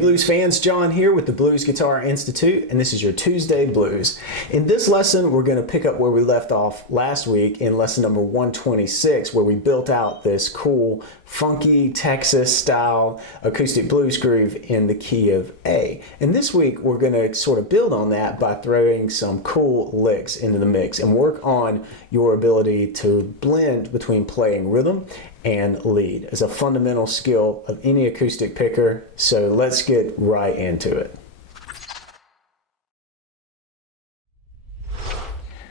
Blues fans, John here with the Blues Guitar Institute, and this is your Tuesday Blues. In this lesson, we're going to pick up where we left off last week in lesson number 126, where we built out this cool, funky Texas style acoustic blues groove in the key of A. And this week, we're going to sort of build on that by throwing some cool licks into the mix and work on your ability to blend between playing rhythm and lead as a fundamental skill of any acoustic picker. So let's get right into it.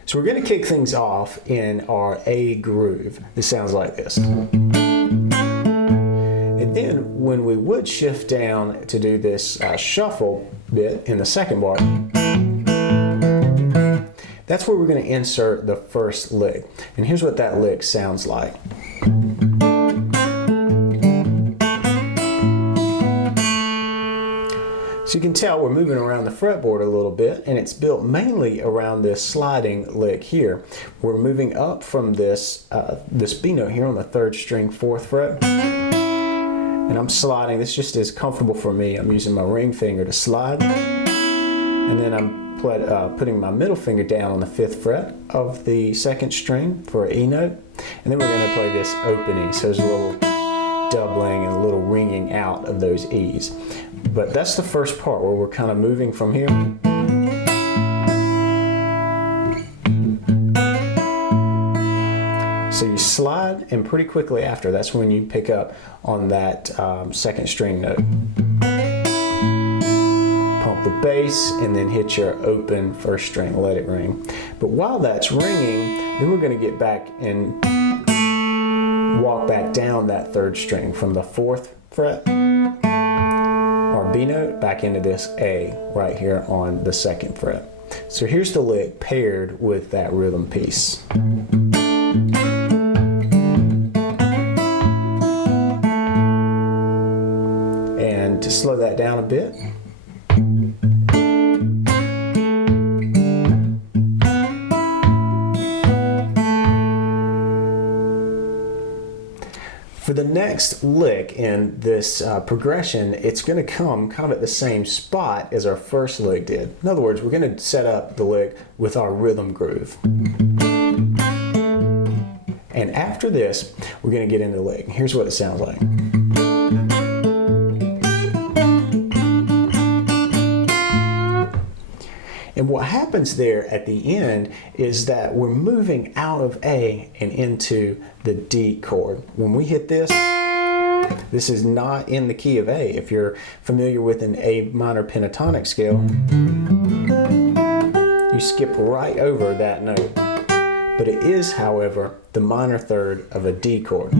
So we're going to kick things off in our A groove. This sounds like this. And then when we would shift down to do this shuffle bit in the second bar, that's where we're going to insert the first lick. And here's what that lick sounds like. So you can tell we're moving around the fretboard a little bit, and it's built mainly around this sliding lick here. We're moving up from this B note here on the 3rd string, 4th fret, and I'm sliding. This just is comfortable for me. I'm using my ring finger to slide, and then I'm putting my middle finger down on the 5th fret of the 2nd string for an E note, and then we're going to play this open E. So there's a little doubling and a little ringing out of those E's. But that's the first part where we're kind of moving from here. So you slide, and pretty quickly after, that's when you pick up on that 2nd string note. Pump the bass and then hit your open 1st string, let it ring. But while that's ringing, then we're going to get back and walk back down that 3rd string from the 4th fret, our B note, back into this A right here on the 2nd fret. So here's the lick paired with that rhythm piece. And to slow that down a bit, for the next lick in this progression, it's going to come kind of at the same spot as our first lick did. In other words, we're going to set up the lick with our rhythm groove. And after this, we're going to get into the lick. Here's what it sounds like. And what happens there at the end is that we're moving out of A and into the D chord. When we hit this, this is not in the key of A. If you're familiar with an A minor pentatonic scale, you skip right over that note. But it is, however, the minor 3rd of a D chord.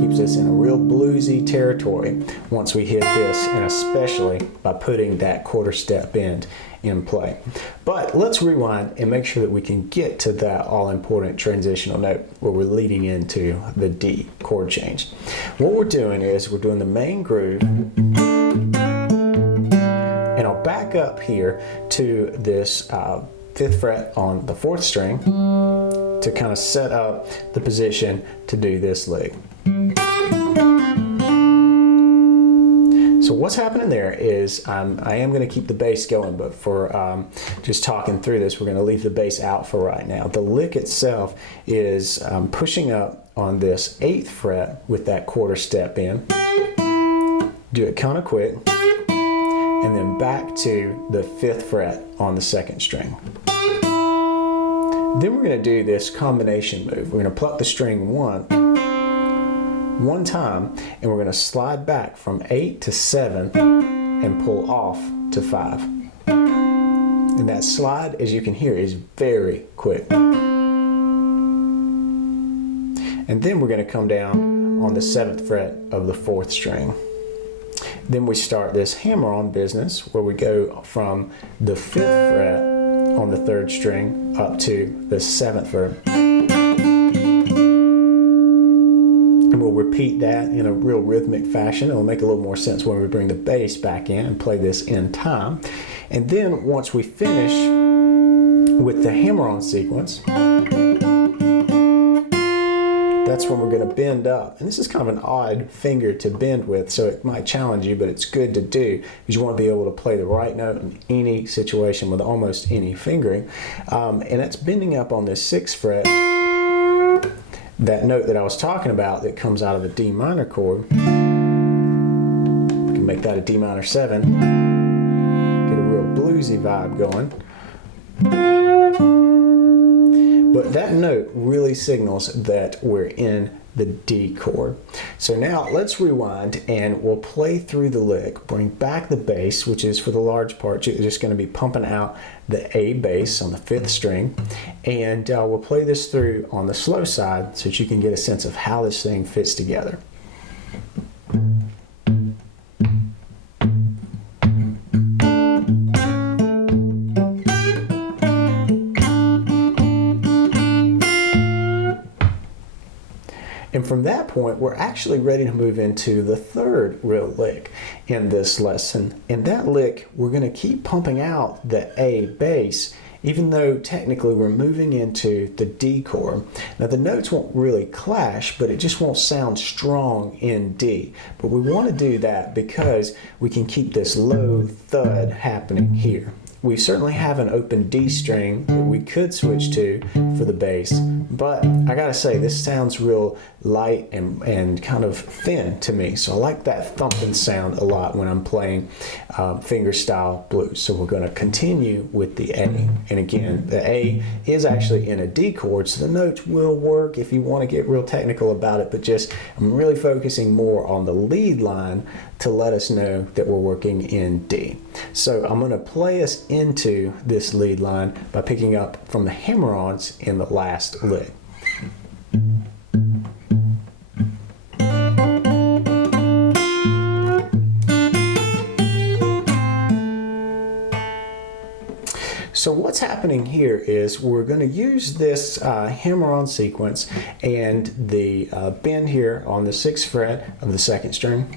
Keeps us in a real bluesy territory once we hit this, and especially by putting that 1/4 step bend in play. But let's rewind and make sure that we can get to that all-important transitional note where we're leading into the D chord change. What we're doing is we're doing the main groove, and I'll back up here to this 5th fret on the 4th string to kind of set up the position to do this lick. So what's happening there is I am going to keep the bass going, but for just talking through this, we're going to leave the bass out for right now. The lick itself is pushing up on this 8th fret with that 1/4 step in. Do it kind of quick, and then back to the 5th fret on the 2nd string. Then we're going to do this combination move. We're going to pluck the string one time, and we're going to slide back from 8 to 7 and pull off to 5. And that slide, as you can hear, is very quick. And then we're going to come down on the 7th fret of the 4th string. Then we start this hammer-on business where we go from the 5th fret on the 3rd string up to the 7th fret. And we'll repeat that in a real rhythmic fashion. It'll make a little more sense when we bring the bass back in and play this in time. And then once we finish with the hammer-on sequence, that's when we're going to bend up. And this is kind of an odd finger to bend with, so it might challenge you, but it's good to do because you want to be able to play the right note in any situation with almost any fingering. And that's bending up on this 6th fret, that note that I was talking about that comes out of the D minor chord. We can make that a D minor 7, get a real bluesy vibe going. But that note really signals that we're in the D chord. So now let's rewind and we'll play through the lick, bring back the bass, which is for the large part, you're just going to be pumping out the A bass on the 5th string, and we'll play this through on the slow side so that you can get a sense of how this thing fits together. And from that point, we're actually ready to move into the 3rd real lick in this lesson. In that lick, we're going to keep pumping out the A bass, even though technically we're moving into the D chord. Now the notes won't really clash, but it just won't sound strong in D. But we want to do that because we can keep this low thud happening here. We certainly have an open D string that we could switch to for the bass, but I gotta say this sounds real light and kind of thin to me, so I like that thumping sound a lot when I'm playing fingerstyle blues. So we're going to continue with the A, and again the A is actually in a D chord, so the notes will work if you want to get real technical about it, but just I'm really focusing more on the lead line to let us know that we're working in D. So I'm going to play us into this lead line by picking up from the hammer-ons in the last lick. So what's happening here is we're going to use this hammer-on sequence and the bend here on the 6th fret of the 2nd string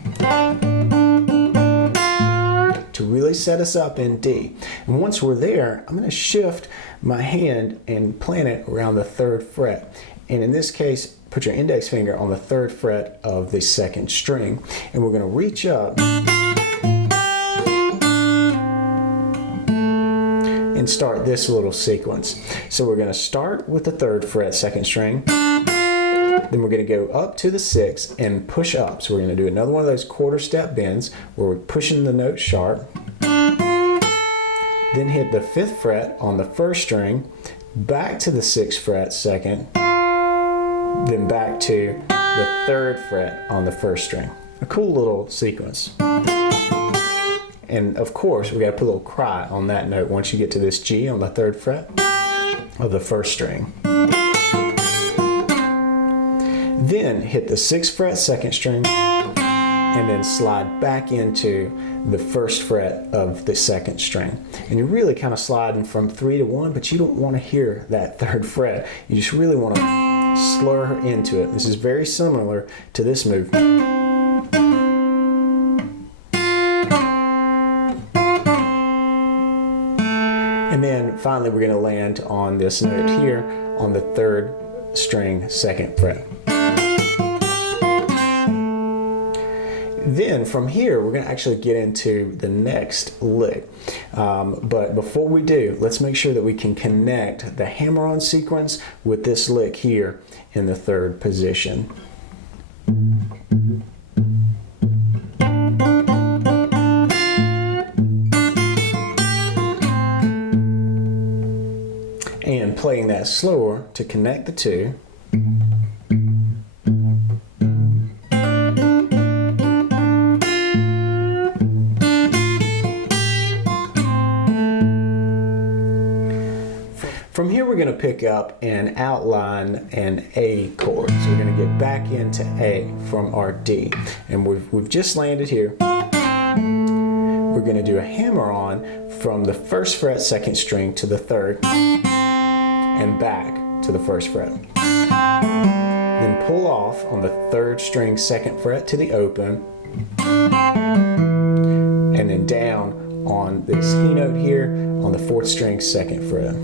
to really set us up in D. And once we're there, I'm going to shift my hand and plant it around the 3rd fret. And in this case, put your index finger on the 3rd fret of the 2nd string. And we're going to reach up and start this little sequence. So we're going to start with the 3rd fret, 2nd string. Then we're going to go up to the 6th and push up. So we're going to do another one of those quarter step bends where we're pushing the note sharp. Then hit the 5th fret on the 1st string, back to the 6th fret 2nd, then back to the 3rd fret on the 1st string. A cool little sequence. And of course, we got to put a little cry on that note once you get to this G on the 3rd fret of the 1st string. Then hit the 6th fret 2nd string and then slide back into the 1st fret of the 2nd string. And you're really kind of sliding from 3 to 1, but you don't want to hear that 3rd fret. You just really want to slur into it. This is very similar to this move. And then finally we're going to land on this note here on the 3rd string 2nd fret. Then from here we're going to actually get into the next lick. But before we do, let's make sure that we can connect the hammer-on sequence with this lick here in the 3rd position. And playing that slower to connect the two. From here we're going to pick up and outline an A chord. So we're going to get back into A from our D. And we've just landed here. we're going to do a hammer on from the 1st fret 2nd string to the 3rd and back to the 1st fret. Then pull off on the 3rd string 2nd fret to the open, and then down on this E note here on the 4th string 2nd fret.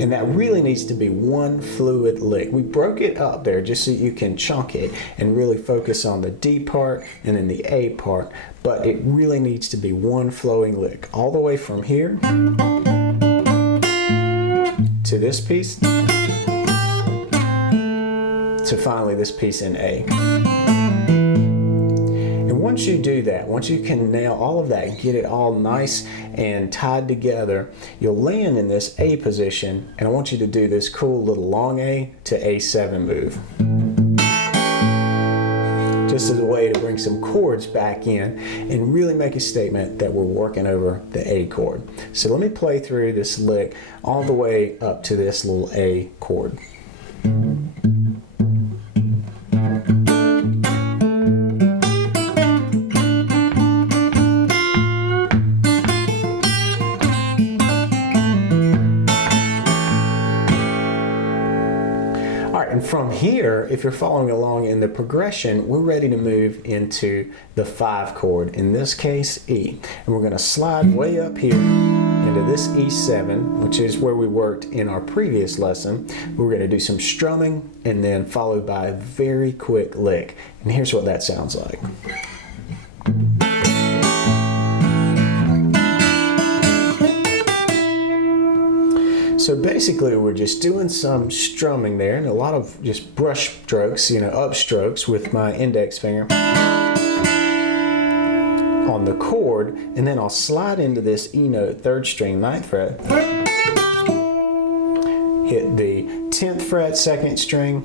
And that really needs to be one fluid lick. We broke it up there just so you can chunk it and really focus on the D part and then the A part, but it really needs to be one flowing lick all the way from here to this piece to finally this piece in A. And once you do that, once you can nail all of that and get it all nice and tied together, you'll land in this A position, and I want you to do this cool little long A to A7 move. Just as a way to bring some chords back in and really make a statement that we're working over the A chord. So let me play through this lick all the way up to this little A chord. And from here, if you're following along in the progression, we're ready to move into the 5 chord, in this case E. And we're going to slide way up here into this E7, which is where we worked in our previous lesson. We're going to do some strumming and then followed by a very quick lick. And here's what that sounds like. So basically we're just doing some strumming there and a lot of just brush strokes, up strokes with my index finger on the chord, and then I'll slide into this E note 3rd string 9th fret, hit the 10th fret 2nd string,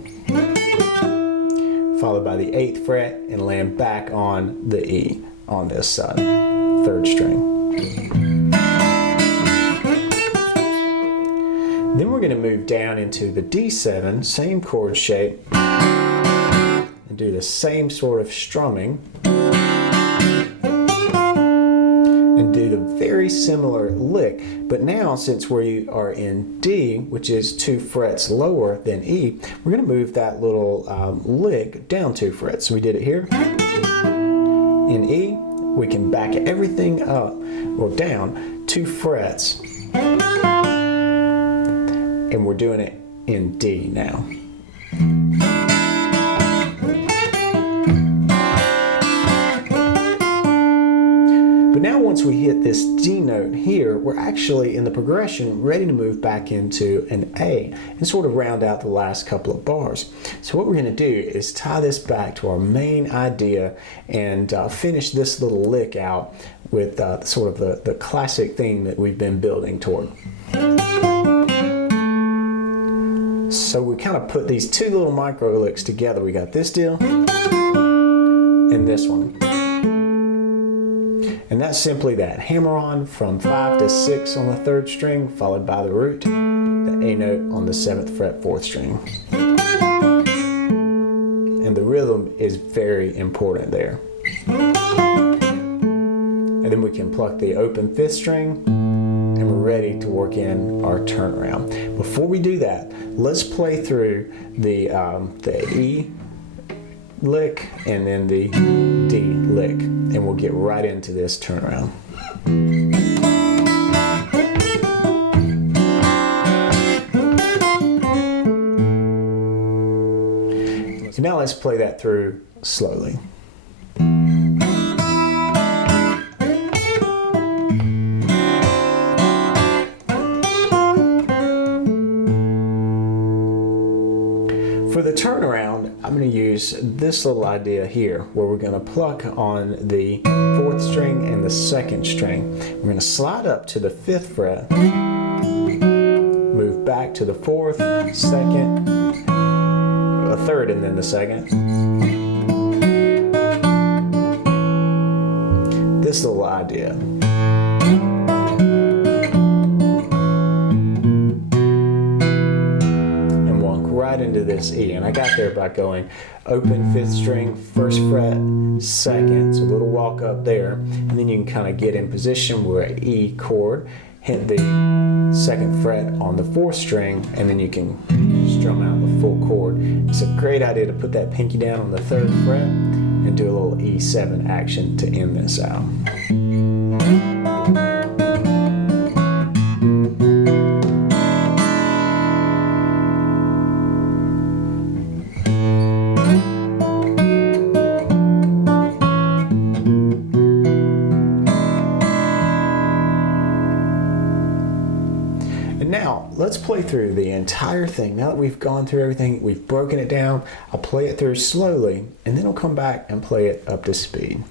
followed by the 8th fret, and land back on the E on this side, 3rd string. Then we're going to move down into the D7, same chord shape, and do the same sort of strumming, and do the very similar lick. But now, since we are in D, which is 2 frets lower than E, we're going to move that little lick down 2 frets. So we did it here. In E, we can back everything up, or down 2 frets. And we're doing it in D now. But now once we hit this D note here, we're actually in the progression ready to move back into an A and sort of round out the last couple of bars. So what we're going to do is tie this back to our main idea and finish this little lick out with sort of the classic theme that we've been building toward. So we kind of put these 2 little micro licks together. We got this deal and this one. And that's simply that. Hammer on from 5 to 6 on the 3rd string, followed by the root, the A note on the 7th fret 4th string. And the rhythm is very important there. And then we can pluck the open 5th string, and we're ready to work in our turnaround. Before we do that, let's play through the E lick and then the D lick, and we'll get right into this turnaround. So now let's play that through slowly. For the turnaround, I'm going to use this little idea here where we're going to pluck on the 4th string and the 2nd string. We're going to slide up to the 5th fret, move back to the 4th, 2nd, a 3rd and then the 2nd. This little idea. Right into this E, and I got there by going open 5th string, 1st fret, 2nd, so a little walk up there, and then you can kind of get in position where E chord, hit the 2nd fret on the 4th string, and then you can strum out the full chord. It's a great idea to put that pinky down on the 3rd fret and do a little E7 action to end this out. Now, let's play through the entire thing. Now that we've gone through everything, we've broken it down, I'll play it through slowly, and then I'll come back and play it up to speed.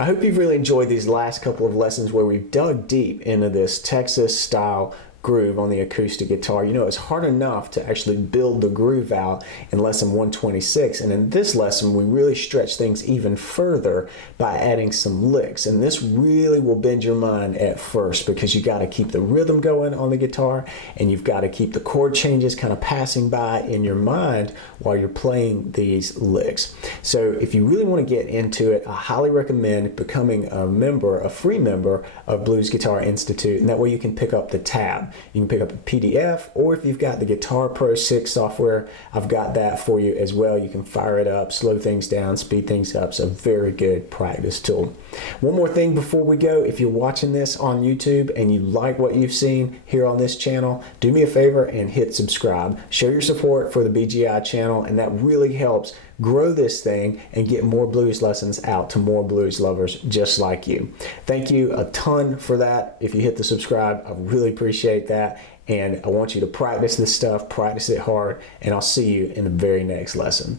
I hope you've really enjoyed these last couple of lessons where we've dug deep into this Texas style groove on the acoustic guitar. You know, it's hard enough to actually build the groove out in lesson 126, and in this lesson we really stretch things even further by adding some licks, and this really will bend your mind at first because you got to keep the rhythm going on the guitar and you've got to keep the chord changes kind of passing by in your mind while you're playing these licks. So if you really want to get into it, I highly recommend becoming a free member of Blues Guitar Institute, and that way you can pick up the tab. You can pick up a PDF, or if you've got the Guitar Pro 6 software, I've got that for you as well. You can fire it up, slow things down, speed things up. It's a very good practice tool. One more thing before we go, if you're watching this on YouTube and you like what you've seen here on this channel, do me a favor and hit subscribe. Show your support for the BGI channel, and that really helps grow this thing and get more blues lessons out to more blues lovers just like you. Thank you a ton for that. If you hit the subscribe, I really appreciate that. And I want you to practice this stuff, practice it hard, and I'll see you in the very next lesson.